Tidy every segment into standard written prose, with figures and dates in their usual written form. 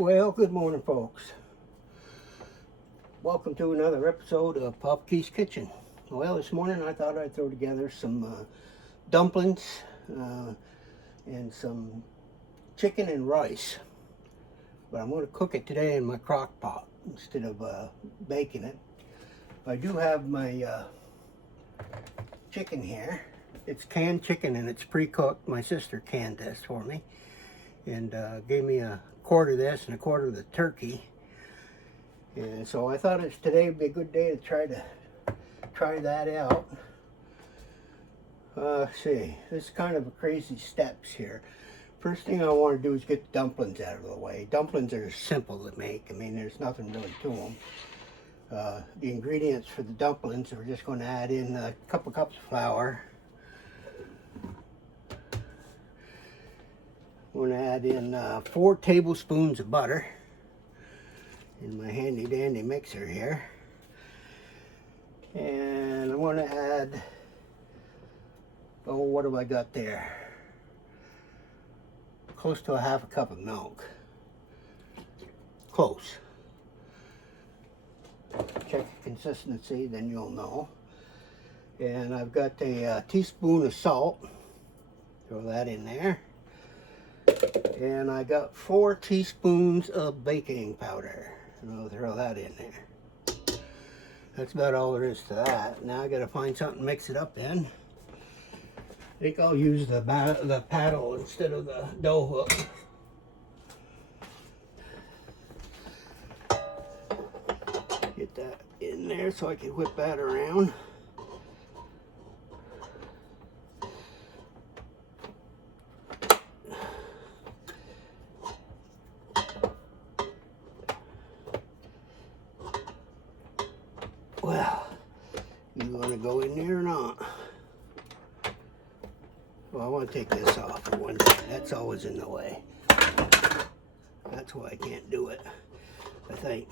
Well, good morning, folks. Welcome to another episode of Pop Key's Kitchen. Well, this morning I thought I'd throw together some dumplings and some chicken and rice. But I'm going to cook it today in my crock pot instead of baking it. I do have my chicken here. It's canned chicken and it's pre-cooked. My sister canned this for me and gave me a quart of this and a quart of the turkey. And so I thought today would be a good day to try that out. See, this is kind of a crazy steps here. First thing I want to do is get the dumplings out of the way. Dumplings are simple to make. I mean, there's nothing really to them. The ingredients for the dumplings, we're just going to add in a couple cups of flour. I'm going to add in 4 tablespoons of butter in my handy dandy mixer here. And I'm going to add, what have I got there? Close to a half a cup of milk. Close. Check the consistency, then you'll know. And I've got a teaspoon of salt. Throw that in there. And I got 4 teaspoons of baking powder. And I'll throw that in there. That's about all there is to that. Now I gotta find something to mix it up in. I think I'll use the paddle instead of the dough hook. Get that in there so I can whip that around. Well, you want to go in there or not? Well, I want to take this off for one thing. That's always in the way. That's why I can't do it, I think.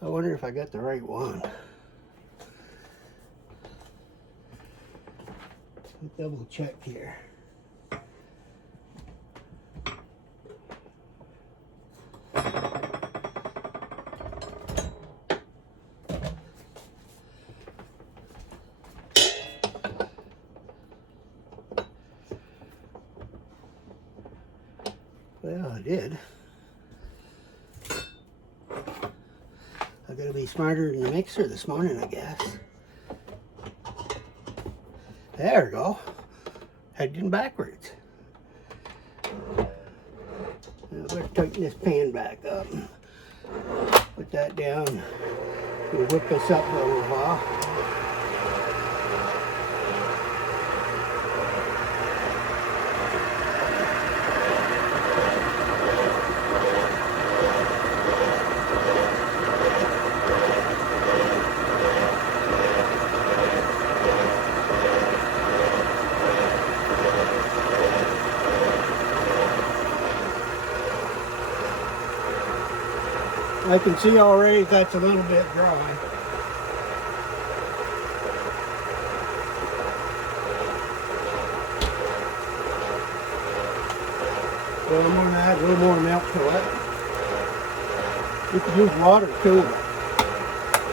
I wonder if I got the right one. Double check here. Well, I did. I gotta be smarter than the mixer this morning, I guess. There we go. Heading backwards. Now I better tighten this pan back up. Put that down. We'll whip this up for a little while. I can see already that's a little bit dry. So I'm going to add a little more milk to it. You can use water too.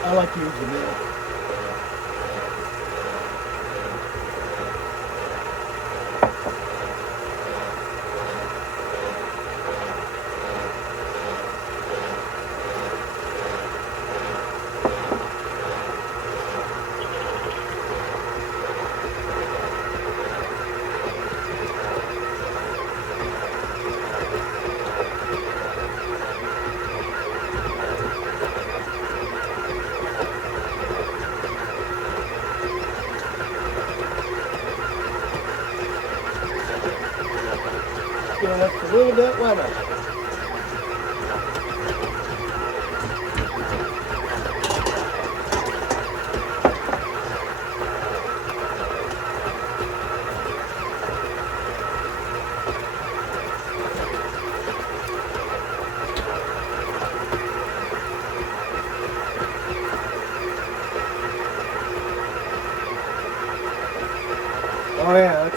I like to use the milk. Just a little bit wetter.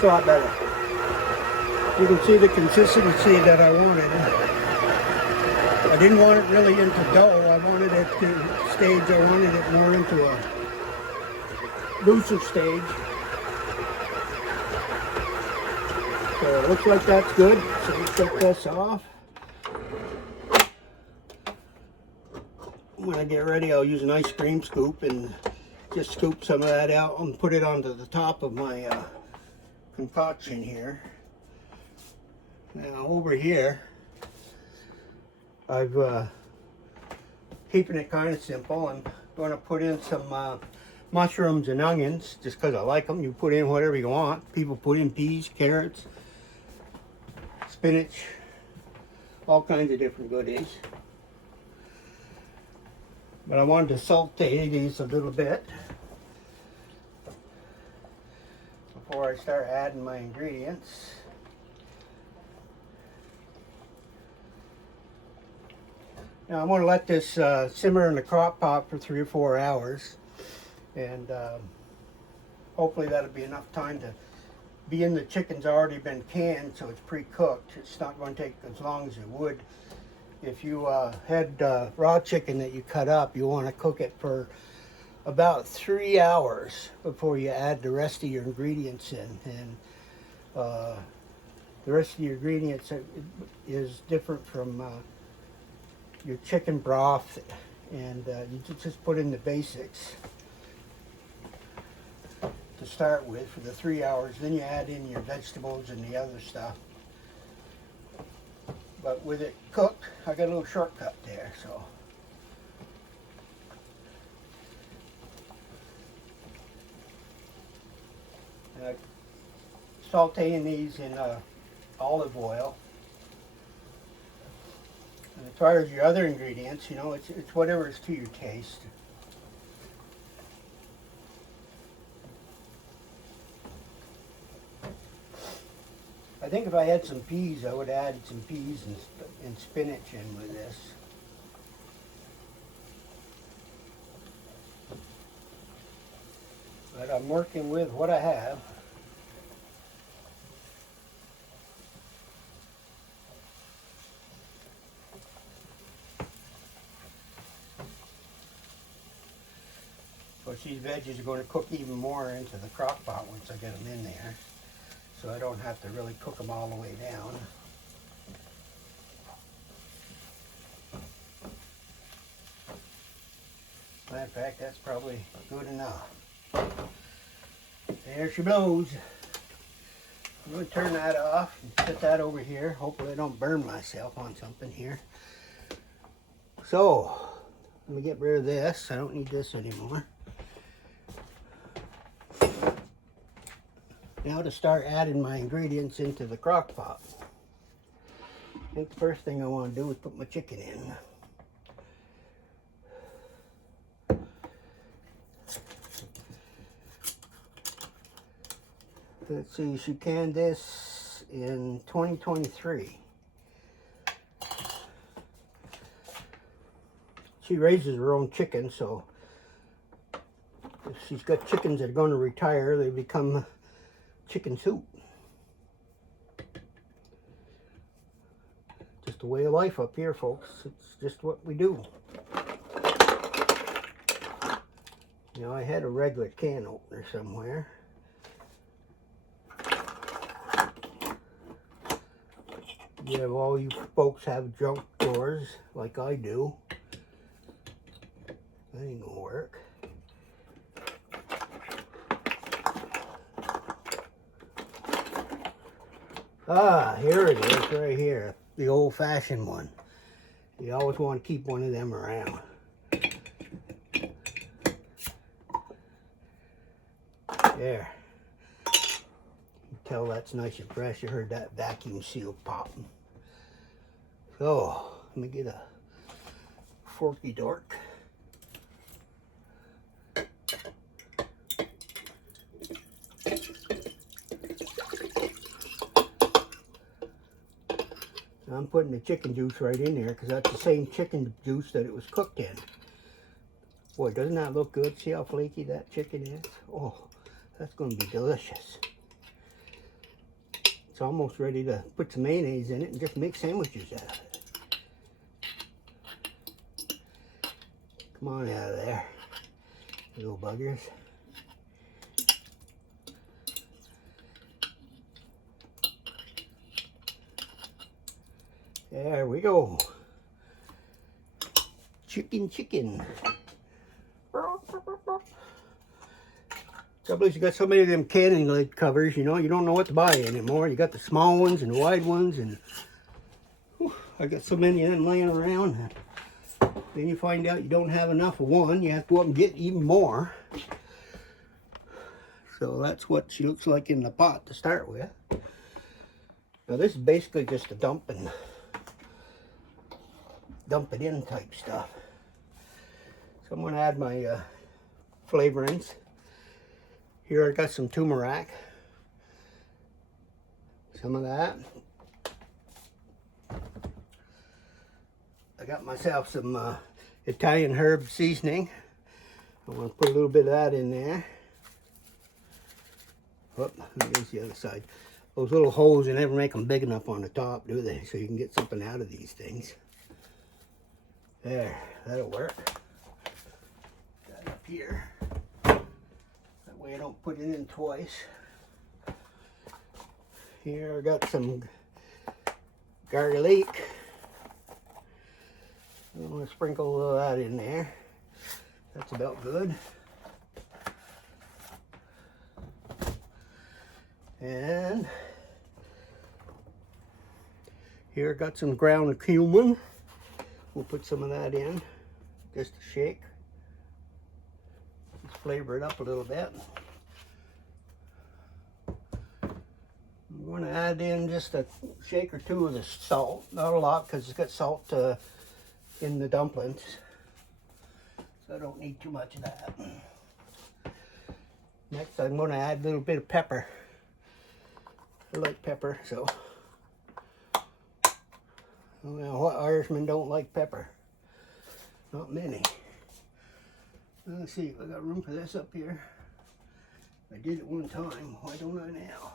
That's a lot better. You can see the consistency that I wanted. I didn't want it really into dough. I wanted it to stage. I wanted it more into a looser stage. So it looks like that's good. So let's take this off. When I get ready, I'll use an ice cream scoop and just scoop some of that out and put it onto the top of my concoction here. Now over here, I've keeping it kind of simple. I'm going to put in some mushrooms and onions just because I like them. You put in whatever you want. People put in peas, carrots, spinach, all kinds of different goodies. But I wanted to saute these a little bit before I start adding my ingredients. Now I'm going to let this simmer in the crock pot for 3 or 4 hours, and hopefully that'll be enough time to being the chicken's already been canned, so it's pre-cooked. It's not going to take as long as it would if you had raw chicken that you cut up. You want to cook it for about 3 hours before you add the rest of your ingredients in. And the rest of your ingredients is different from your chicken broth, and you just put in the basics to start with for the 3 hours. Then you add in your vegetables and the other stuff. But with it cooked, I got a little shortcut there, so. And sauteing these in olive oil. And as far as your other ingredients, you know, it's whatever is to your taste. I think if I had some peas, I would add some peas and spinach in with this. But I'm working with what I have. Of course, these veggies are going to cook even more into the crock pot once I get them in there. So I don't have to really cook them all the way down. Matter of fact, that's probably good enough. There she blows. I'm going to turn that off and put that over here. Hopefully I don't burn myself on something here. So, let me get rid of this. I don't need this anymore. Now to start adding my ingredients into the crock pot. I think the first thing I want to do is put my chicken in. Let's see, she canned this in 2023. She raises her own chicken, so if she's got chickens that are going to retire, they become chicken soup. Just the way of life up here, folks. It's just what we do. You know, I had a regular can opener somewhere. Yeah, all you folks have junk drawers like I do. That ain't gonna work. Ah, here it is, right here. The old-fashioned one. You always want to keep one of them around. There. You can tell that's nice and fresh. You heard that vacuum seal popping. So, let me get a forky dork. I'm putting the chicken juice right in there because that's the same chicken juice that it was cooked in. Boy, doesn't that look good? See how flaky that chicken is? Oh, that's going to be delicious. it's almost ready to put some mayonnaise in it and just make sandwiches out of it. Come on out of there, little buggers. There we go. Chicken. Trouble is, you got so many of them canning lid covers, you know, you don't know what to buy anymore. You got the small ones and the wide ones, and whew, I got so many of them laying around. Then you find out you don't have enough of one. You have to go up and get even more. So that's what she looks like in the pot to start with. Now this is basically just a dump it in type stuff. So I'm going to add my flavorings. Here I got some turmeric, some of that. I got myself some Italian herb seasoning. I'm going to put a little bit of that in there. Whoop, here's the other side. Those little holes, you never make them big enough on the top, do they? So you can get something out of these things. There, that'll work. That up here. That way I don't put it in twice. Here I got some garlic. I'm going to sprinkle a little of that in there. That's about good. And here I got some ground cumin. We'll put some of that in, just to shake. Let's flavor it up a little bit. I'm going to add in just a shake or two of the salt. Not a lot, because it's got salt in the dumplings. So I don't need too much of that. Next I'm going to add a little bit of pepper. I like pepper, so. Well, what Irishman don't like pepper? Not many. Let's see if I got room for this up here. I did it one time. Why don't I now?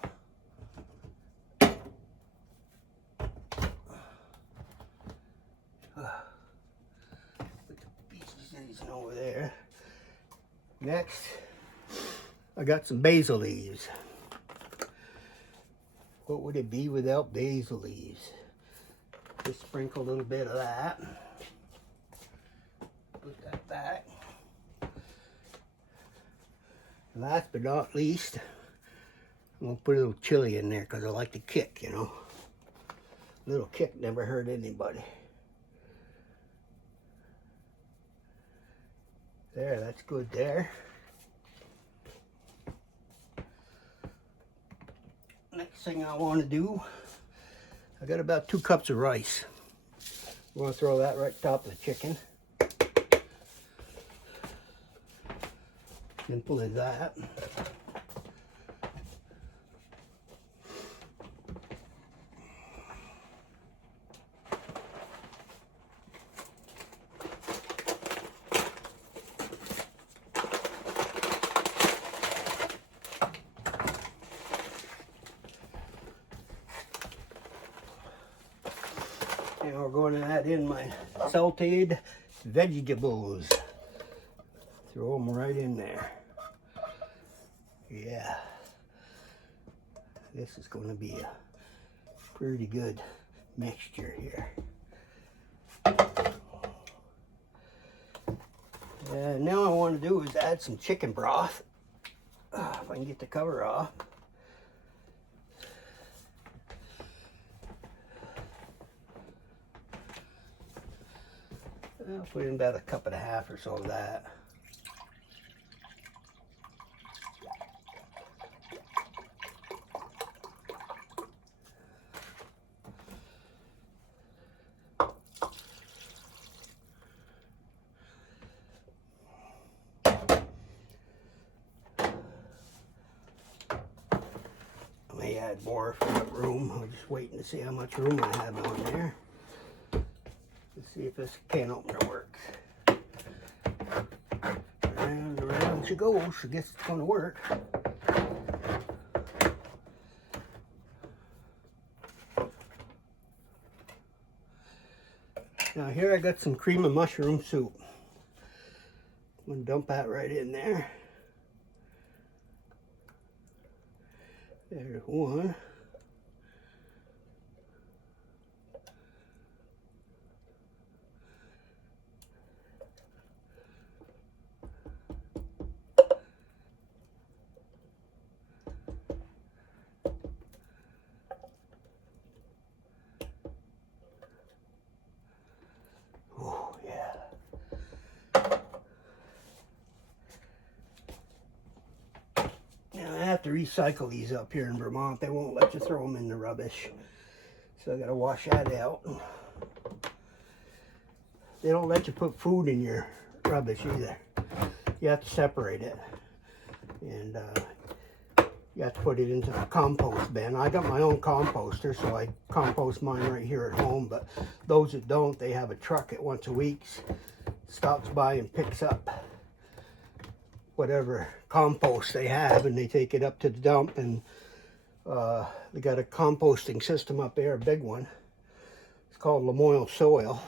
Put the pieces of these over there. Next, I got some basil leaves. What would it be without basil leaves? Just sprinkle a little bit of that. Put that back. Last but not least, I'm going to put a little chili in there because I like to kick, you know. A little kick never hurt anybody. There, that's good there. Next thing I want to do, I got about 2 cups of rice. I'm going to throw that right top of the chicken. Simple as that. Now we're going to add in my sauteed vegetables. Throw them right in there. Yeah. This is going to be a pretty good mixture here. And now what I want to do is add some chicken broth. If I can get the cover off. I'll put in about 1.5 cups or so of that. I may add more for the room. I'm just waiting to see how much room I have on there. Let's see if this can opener works. Round and around she goes. I guess it's going to work. here I got some cream of mushroom soup. I'm going to dump that right in there. There's one. Oh, yeah. Now I have to recycle these up here in Vermont. They won't let you throw them in the rubbish. So I got to wash that out. They don't let you put food in your rubbish either. You have to separate it. And you have to put it into the compost bin. I got my own composter, so I compost mine right here at home. But those that don't, they have a truck that once a week stops by and picks up whatever compost they have, and they take it up to the dump. And they got a composting system up there, a big one. It's called Lamoille soil.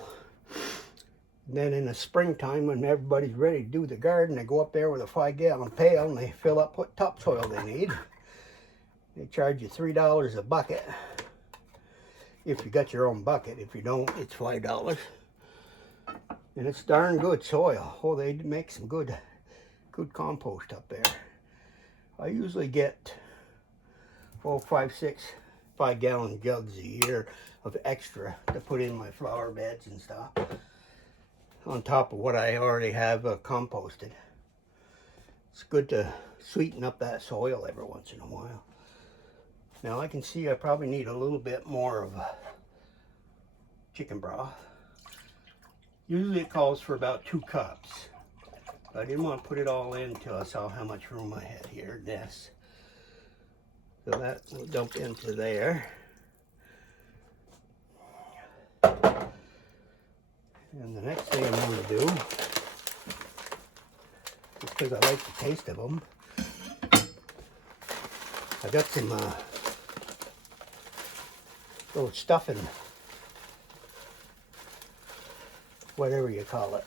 And then in the springtime, when everybody's ready to do the garden, they go up there with a 5-gallon pail and they fill up what topsoil they need. They charge you $3 a bucket. If you got your own bucket. If you don't, it's $5. And it's darn good soil. Oh, they make some good compost up there. I usually get 5-gallon jugs a year of extra to put in my flower beds and stuff, on top of what I already have composted. It's good to sweeten up that soil every once in a while. Now I can see I probably need a little bit more of chicken broth. Usually it calls for about 2 cups. I didn't want to put it all in until I saw how much room I had here. This. So that will dump into there. And the next thing I'm going to do, just because I like the taste of them, I got some little stuffing, whatever you call it.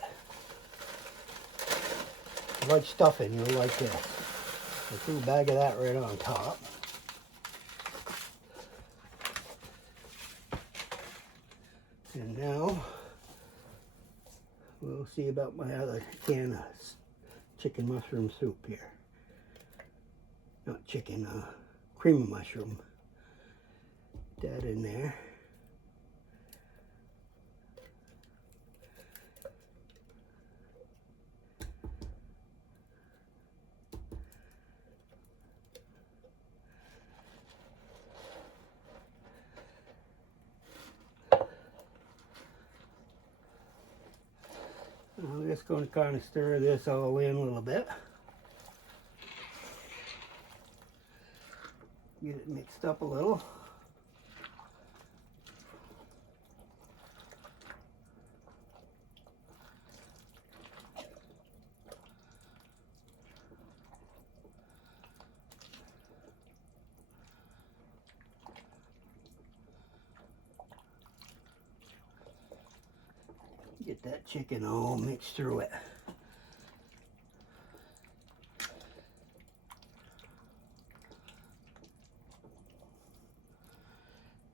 If you like stuffing, you'll like this. I threw a bag of that right on top. And now, we'll see about my other can of chicken mushroom soup here. Not chicken, cream of mushroom. Put that in there. I'm just going to kind of stir this all in a little bit. Get it mixed up a little. Get that chicken all mixed through it.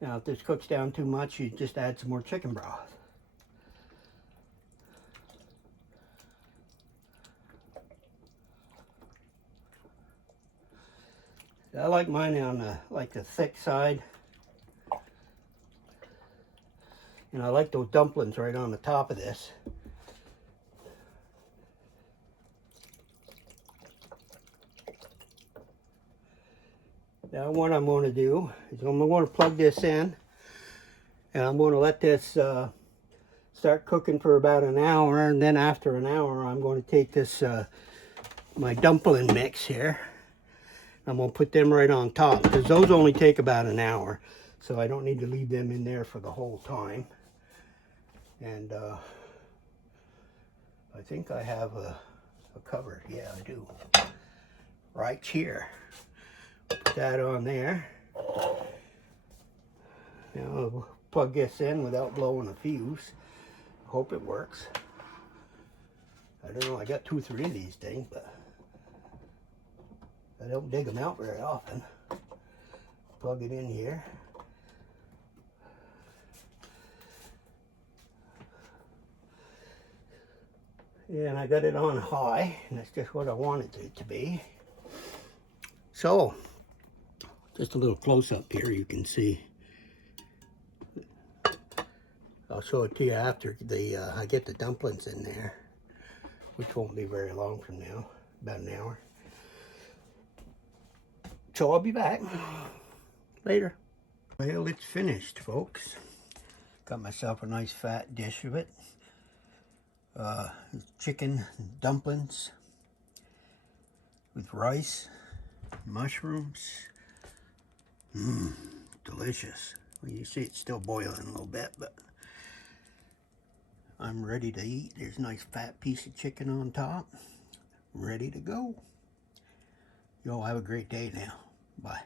Now if this cooks down too much, you just add some more chicken broth. I like mine on the thick side. And I like those dumplings right on the top of this. Now what I'm going to do is I'm going to plug this in, and I'm going to let this start cooking for about an hour, and then after an hour I'm going to take this my dumpling mix here. I'm going to put them right on top because those only take about an hour, so I don't need to leave them in there for the whole time. And I think I have a cover. Yeah, I do. Right here. Put that on there. Now I'll plug this in without blowing a fuse. Hope it works. I don't know, I got 2 or 3 of these things, but I don't dig them out very often. Plug it in here. And I got it on high, and that's just what I wanted it to be. So, just a little close-up here, you can see. I'll show it to you after I get the dumplings in there, which won't be very long from now, about an hour. So I'll be back later. Well, it's finished, folks. Got myself a nice fat dish of it. Chicken dumplings with rice, mushrooms. Delicious. Well, you see it's still boiling a little bit, but I'm ready to eat. There's a nice fat piece of chicken on top. Ready to go. Y'all have a great day now. Bye.